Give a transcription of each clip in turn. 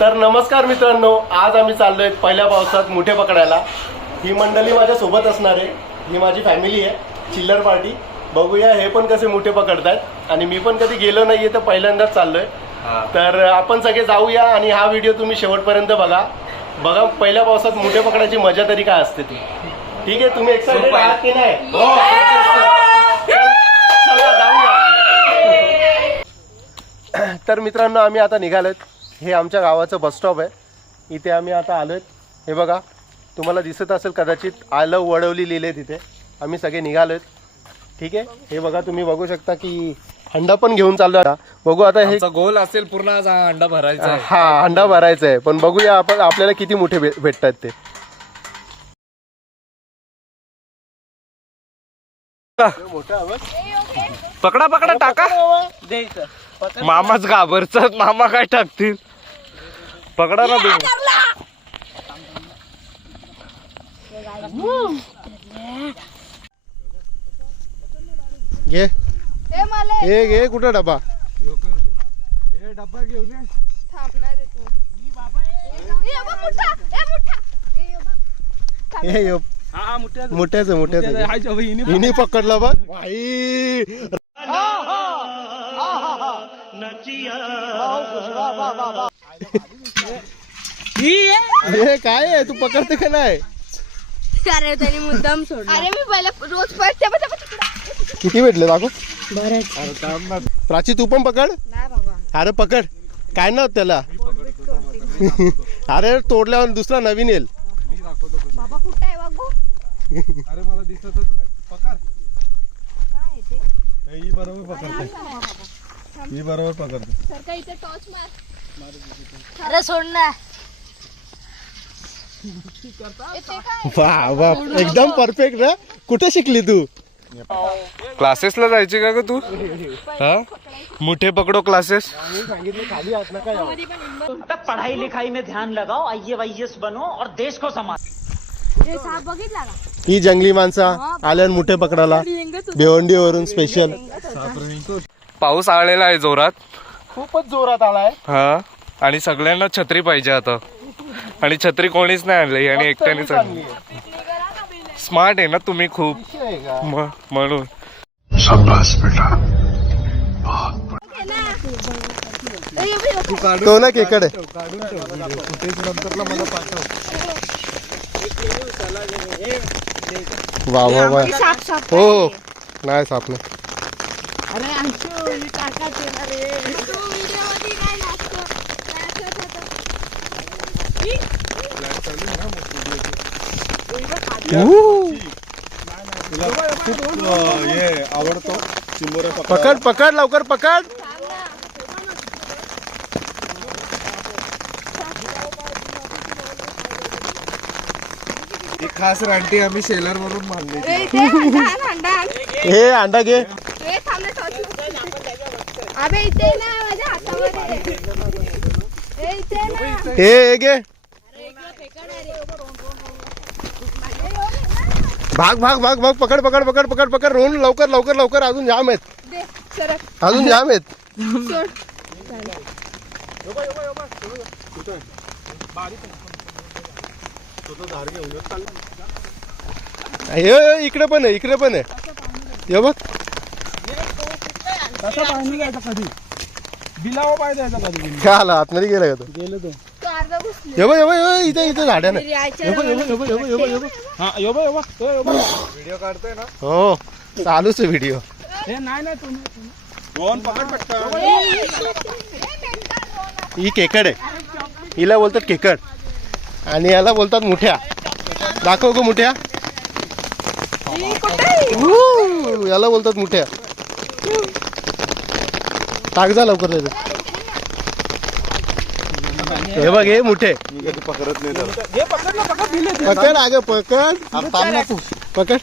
तर नमस्कार मित्रांनो, आज आम्ही चाललोय पहिल्या पावसात मुठे पकडायला। ही मंडळी माझ्या सोबत असणार आहे, ही माझी फॅमिली आहे, चिल्लर पार्टी। बघूया हे पण कसे मुठे पकडतात आणि मी पण कधी गेलो नाहीये तर पहिल्यांदाच चाललोय। तर आपण सगळे जाऊया आणि हा व्हिडिओ तुम्ही शेवटपर्यंत बघा पहिल्या पावसात मुठे पकडायची मजा तरी काय असते ती। ठीक आहे, तुम्ही एक्साइटेड आहात की नाही? चला जाऊया। तर मित्रांनो आम्ही आता निघालोय, हे आमच्या गावाचं बस स्टॉप आहे, इथे आम्ही आता आलोय। हे बघा तुम्हाला दिसत असेल कदाचित, आय लव्ह वडवली लिहिले तिथे। आम्ही सगळे निघालोय, ठीक आहे। हे बघा तुम्ही बघू शकता की हंडा पण घेऊन चाललो आहे। बघू आता हे गोल असेल पूर्ण आज हंडा भरायचा आहे। हा हंडा भरायचा आहे, पण बघूया आपण आपल्याला किती मोठे भेटतात ते। पकडा पकडा टाका, मामाच घाबरतात, मामा काय टाकतील, पकडा ना तुम्ही। घे घे कुठं डबा? डब्बा घेऊन मोठ्याच हिने पकडला बघ भाई। हे काय आहे, तू पकडते का नाही? अरे त्यांनी मुद्दाम सोडला। अरे मी पहिला रोज पकडते। किती भेटले दाखव? प्राची तू पण पकड। नाही बाबा, अरे पकड, काय ना त्याला। अरे तोडल्यावर दुसरा नवीन येईल। बाबा कुठे आहे बाबू? अरे मला दिसतच नाही, पकड। काय ते? ही बरोबर पकडते, ही बरोबर पकडते। सर का इथे टॉर्च मार। अरे सोड ना। वाह वाह, एकदम परफेक्ट ना। कुठे शिकली तू? क्लासेसला जायची का ग तू? हा, मुठे पकडो क्लासेस। पढ़ाई लिखाई में ध्यान लगाओ, IAS बनो और देश को संभालो। साप बघितला का? ही जंगली माणसं आल्यान मुठे पकडायला भिवंडीवरून स्पेशल। पाऊस आलेला आहे जोरात, खूपच जोरात आलाय। हा, आणि सगळ्यांना छत्री पाहिजे आता, आणि छत्री कोणीच नाही आणली आणि एकट्यानेच आणली। स्मार्ट आहे ना तुम्ही खूप, म्हणून। तो ना केकडे वा वा वा। हो नाही साप नाही। आवडतो पकड पकड लवकर पकड। खास रानटी आम्ही शेलर वरून बांधली। हे अंडा घे। अबे इथे ना, माझ्या हातामध्ये हे घे। भाग भाग भाग भाग, पकड पकड पकड पकड पकड, रोहन लवकर लवकर लवकर, अजून जाम आहेत, अजून जाम आहेत। हे इकडे पण आहे, इकडे पण आहे, हे बघ। कसा पाणी घ्यायचा कधी, बिलावा पाय द्यायचा कधी, काय आला आतमध्ये गेला का तो? गेलो तो। हे बघ इथे इथे झाड्यानं। व्हिडिओ काढतोय ना? हो चालूच आहे व्हिडिओ। नाही तुम्ही रोहन पकड पटकन। ही केकड आहे, हिला बोलतात केकड आणि याला बोलतात मुठ्या। दाखव गो मुठ्या, याला बोलतात मुठ्या। टाक जा लवकर त्याचं। हे बघ हे मुठे पकडत नाही, पकड आगे पकड, तू पकड।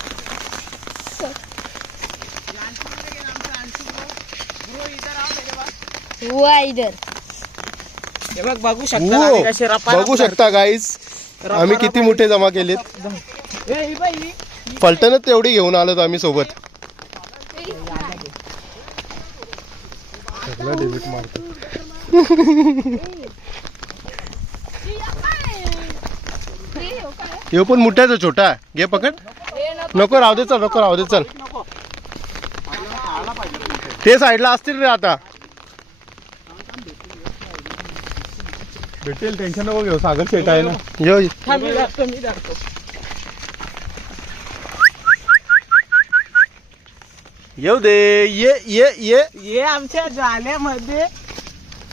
बघू शकता गाईज, आम्ही किती मुठे जमा केलेत। फलटणच तेवढी घेऊन आलो आम्ही सोबत। डिलीट मारतो यो पण मोठाच छोटा आहे. घे पकड. नको राहू दे चल, नको राहू दे चल. ते साईडला असतील रे आता. भेटेल, टेन्शन नको घेऊ. सागर शेट आहे ना. यो येऊ दे. ये ये ये ये आमच्या जाल्यामध्ये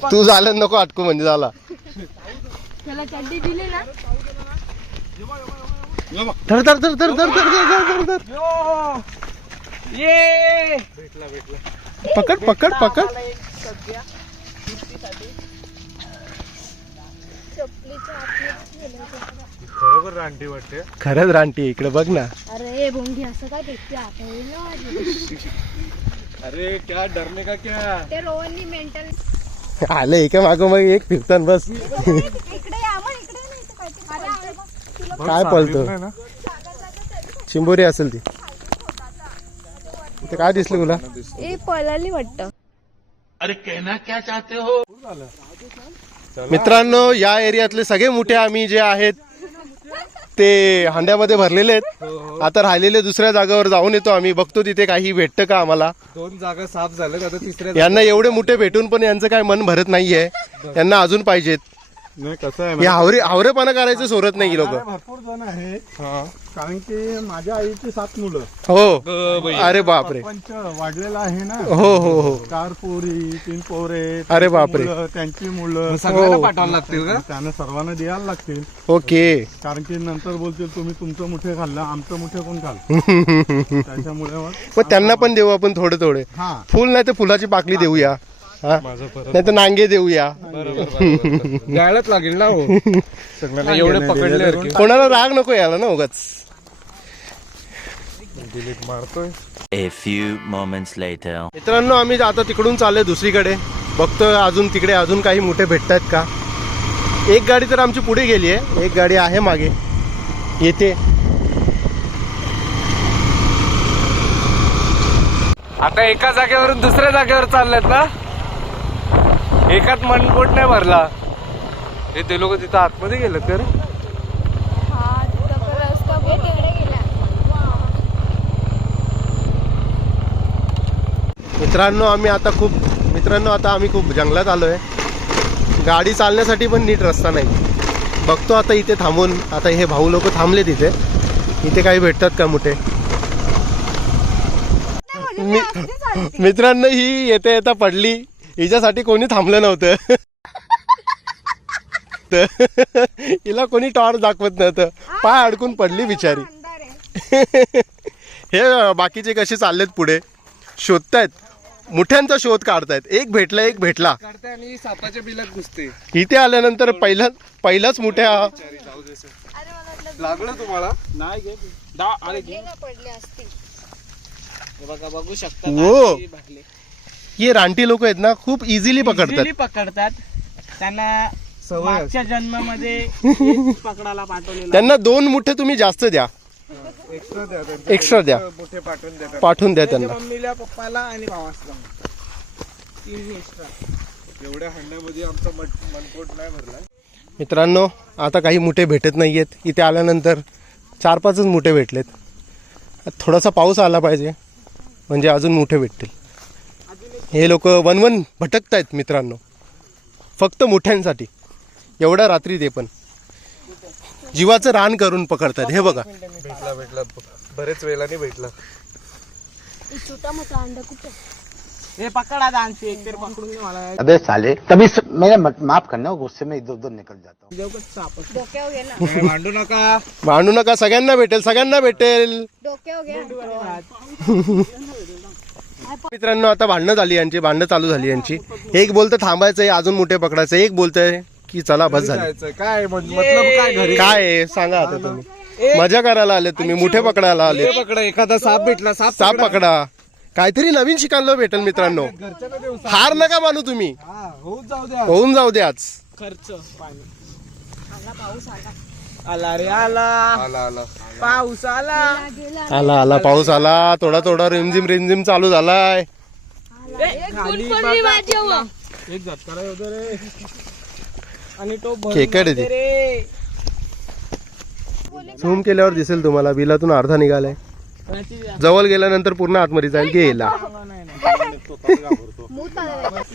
तू झालं नको अटकू म्हणजे झाला. त्याला चड्डी दिली ना. धर धर धर धर धर धर धर धर धर. ये पकड पकड पकड. बरोबर रानटी वाटते. खरंच रानटी इकडे बघ ना. अरे भोंगी असं काय भेटते आता. अरे क्या डरने का क्या. ते रोहननी मेंटल आलं एका मागं मग एक फिरतान बस. इकडे या मग इकडे नाही तर काय काय पळतो. चिंबोरी असेल ती. ते काय दिसलं तुला. ए पळाली वाटतं. मित्रांनो या एरियातले सगळे मोठे आम्ही जे आहेत ते हांड्यामध्ये भरलेले आहेत. आता राहिलेले दुसऱ्या जागेवर जाऊन येतो आम्ही. बघतो तिथे काही भेटतं का आम्हाला. 2 जागा साफ झाल्यात, आता तिसऱ्या यांना एवढे मोठे भेटून पण यांचं काय मन भरत नाहीये. यांना अजून पाहिजेत. नाही कसं आहे हे हावरेपणा करायचं सोडत नाही लोक. भरपूर जण आहे. कारण की माझ्या आईची 7 मुलं. हो. अरे बापरे. पंच वाढलेला आहे ना. हो हो हो. 4 पोरी 3 पोरे. अरे बापरे. त्यांची मुलं सगळ्याला हो. पाठवायला लागतील का. त्यांना सर्वांना द्यायला लागतील. ओके. कारण की नंतर बोलतील तुम्ही तुमचं मुठे खाल्लं, आमचं मुठे कोण खाल. त्याच्यामुळे मग पण त्यांना पण देऊ आपण थोडे थोडे. हा फुल नाही तर फुलाची पाकळी देऊया. नाही तर नांगे देऊया. द्यायलाच लागेल ना हो. सगळ्यांना एवढे पकडले. कोणाला राग नको यायला ना उगाच. डिलीट मारतोय. A few moments later. मित्रांनो आम्ही आता तिकडून चाललोय दुसरीकडे. बघतोय अजून तिकडे अजून काही मोठे भेटतायत का. एक गाडी तर आमची पुढे गेली आहे. एक गाडी आहे मागे येते. आता एका जागेवरून दुसऱ्या जागेवर चाललेत ना. एकात मनपोट नाही भरला. हे ते लोक तिथं आतमध्ये गेलं तर. हा तिथं रस्ता तिकडे गेला. मित्रांनो आता आम्ही खूप जंगलात आलोय. गाडी चालण्यासाठी पण नीट रस्ता नाही. बघतो आता इथे थांबून. आता हे भाऊ लोक थांबले तिथे. इथे काही भेटतात का मोठे. मित्रांनो ही येता येता पडली. हिच्यासाठी कोणी थांबलं नव्हतं. हिला कोणी टॉर्च दाखवत नव्हतं. पाय अडकून पडली बिचारी. हे बाकीचे कसे चाललेत पुढे शोधतायत. मुठ्यांचा शोध काढतायत. एक भेटला आणि सापाच्या बिलात घुसते. इथे आल्यानंतर पहिलाच मुठ्या. लागलं तुम्हाला. नाही घे. पडले असतील. बघा बघू शकता. हो. हे रानटी लोक आहेत ना खूप इझिली पकडतात. Easily पकडतात. त्यांना मागच्या जन्मामध्ये पकडायला पाठवलेलं. त्यांना 2 मुठे तुम्ही जास्त द्या. एक्स्ट्रा द्या. मोठे पाठवून देतात. पाठवून द्या त्यांना. मम्मीला पप्पाला आणि भावासला 3 एक्स्ट्रा. एवढ्या हंड्यामध्ये आमचा मनपोट नाही भरला. मित्रांनो आता काही मुठे भेटत नाहीयेत. इथे आल्यानंतर 4-5च मुठे भेटलेत. थोडासा पाऊस आला पाहिजे म्हणजे अजून मुठे भेटतील. हे लोक वन भटकतायत मित्रांनो फक्त मुठ्यांसाठी. एवढ्या रात्री ते पण जीवाचं रान करून पकडतात. हे बघा. भेटला बरेच वेळाने भेटला. छोटा मोठा अंडा कुठे. हे पकडा डान्स एक तरी पकडून घे मला. अबे साले तभी मेरे माफ करना गुस्से में इधर उधर निकल जाता हूँ. डोक्यावर घे ना. भांडू नका. भांडू नका. सगळ्यांना भेटेल. डोक्यावर घे. मित्रांनो आता भांडणं चालू झाली यांची. एक बोलतं थांबायचंय अजून मुठे पकडायचं. एक बोलतंय की चला बस झाली. जायचं काय मतलब काय घरी. काय आहे सांगा आता तुम्ही. मजा करायला आले तुम्ही. मुठे पकडायला आले. पकडा एखादा साप भेटला. साप पकडा. काहीतरी नवीन शिकायला भेटेल मित्रांनो. हार नका मानू तुम्ही. होऊन जाऊ द्या. होऊन जाऊ द्याच. खर्च पाणी. आला रे आला. आला पाऊस आला. आला पाऊस आला. थोडा रिमझिम चालू झालाय. खाली बघा. एक झटका होतो रे. आणि तो खेकड आहे ती. रे. झूम केल्यावर दिसेल तुम्हाला, बिलातून अर्धा निघालाय. जवळ गेल्यानंतर पूर्ण आतमध्ये जाईल गेला.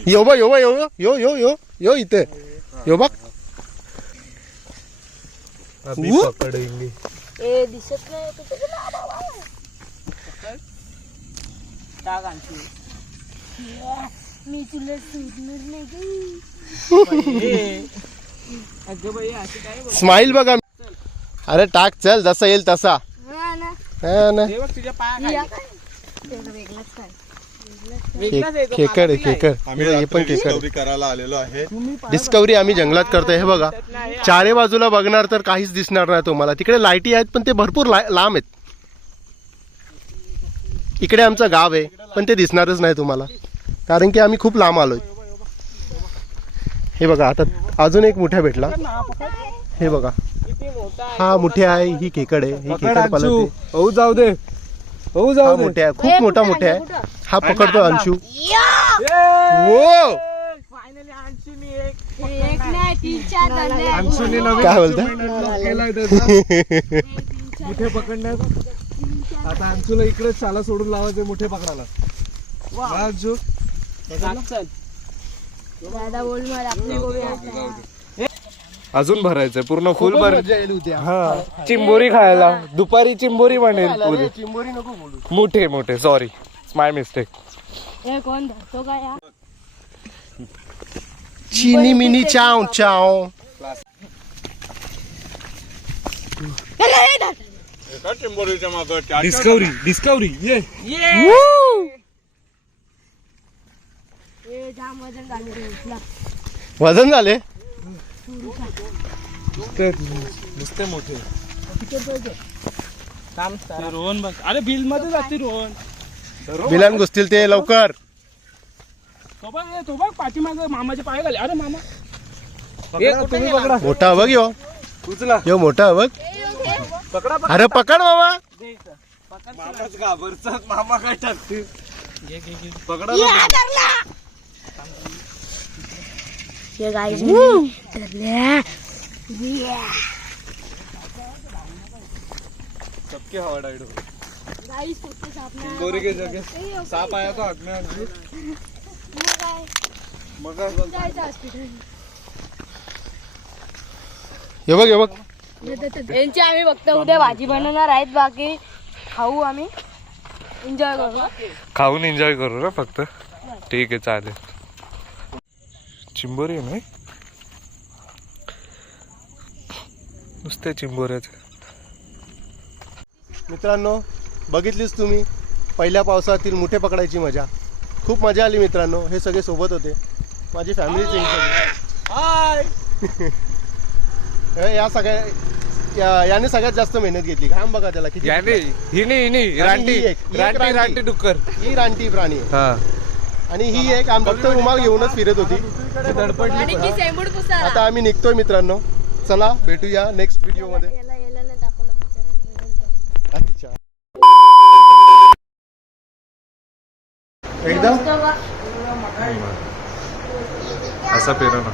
यो बा यो बा यो यो यो यो यो इथे यो बघ. ए दिसत नाही मी तुला सोडणार नाही. स्माइल बघा. अरे टाक चल, जसा येईल तसा. हा ना. तुझ्या पाया खेकड आहे खेकड. हे पण खेकड करायला आलेलो आहे. डिस्कवरी आम्ही जंगलात करतोय. हे बघा चारे बाजूला बघणार तर काहीच दिसणार नाही तुम्हाला. तिकडे लाईटी आहेत पण ते भरपूर लांब आहेत. इकडे आमचं गाव आहे पण ते दिसणारच नाही तुम्हाला, कारण की आम्ही खूप लांब आलोय. हे बघा आता अजून एक मुठ्या भेटला. हे बघा हा मुठ्या आहे, ही खेकड आहे. ही खेकड पळते. हो जाऊ दे, हो हा जाऊ दे. मोठ्या आहे, खूप मोठा मोठ्या आहे. हा पकडतो अंशू. वो फायनली अंशुनी एक एक नाही 3-4 जण अंशुने नवीन काय बोलता? केलाय त्याचा मुठे पकडण्यात. आता अंशूला इकडे शाला सोडून लावायचे मुठे पकडायला. अंशू चल दादा बोल मला आपली गोबी आता. अजून भरायचंय पूर्ण फुल भर. मजा येईल उद्या. हा चिंबोरी खायला. दुपारी चिंबोरी म्हणेल पुरी. चिंबोरी नको बोलू. मोठे मोठे सॉरी, माय मिस्टेक. हे कोण धरतो का या? चीनी मिनी चाव चाव. डिस्कवरी डिस्कवरी ये. हे जाम वजन झालं रे उचला. वजन झाले. नुसते मोठे. रोहन बघ, अरे बिल मध्ये जाते रोहन. बिलान घुसतील ते लवकर. तो बघ पाठीमागे मामाचे पाय घाले. अरे मामा तुम्ही पकडा. मोठा बघ यो. उचला. यो मोठा बघ. पकडा. अरे पकड मामा. मामाच घाबरतात. मामा काय टाकते. पकडा. ये गाइस धरल्या. सबके हवा डाइड हो. गाइस फक्त साप नाही. गोरे के जगह सांप आया तो हाथ में अंशू. मग जायचं हॉस्पिटल. हे बघ हे बघ. यांची आम्ही फक्त उद्या भाजी बनवणार आहेत, बाकी खाऊ आम्ही एन्जॉय करू. खाऊन एन्जॉय करू ना फक्त. ठीक आहे चालेल. चिंबोरी आहे ना नुसते चिंबोऱ्याचे. मित्रांनो बघितलीच तुम्ही पहिल्या पावसातील मुठे पकडायची मजा. खूप मजा आली मित्रांनो. हे सगळे सोबत होते, माझी फॅमिलीच हाय. या सगळ्या याने सगळ्यात जास्त मेहनत घेतली. घाम बघा त्याला किती. याने हिनी रानटी ही एक रानटी रानटी डुक्कर. ही रानटी प्राणी आहे. हा आणि ही एक आम फक्त रुमाल घेऊनच फिरत होती. आणि की सेंबूड पुसारा. आता आम्ही निघतोय मित्रांनो. चला भेटूया नेक्स्ट व्हिडिओ मध्ये. याला नाही दाखवलं बिचारा. अच्छा एकदम असा पेरो ना.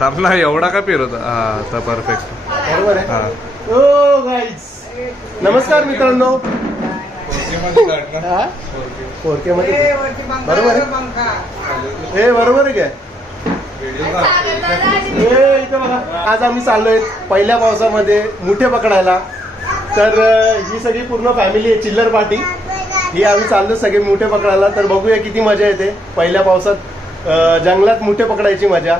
थांब ना, एवढा का पेरत. हा आता परफेक्ट. बरोबर आहे. हा ओ गाईज नमस्कार मित्रांनो. हा? 4K मध्ये बरोबर आहे. हे बरोबर आहे काय. हे इथं बघा. आज आम्ही चाललोय पहिल्या पावसामध्ये मुठे पकडायला. तर ही सगळी पूर्ण फॅमिली आहे, चिल्लर पार्टी ही. आम्ही चाललो सगळे मुठे पकडायला. तर बघूया किती मजा येते पहिल्या पावसात जंगलात मुठे पकडायची मजा.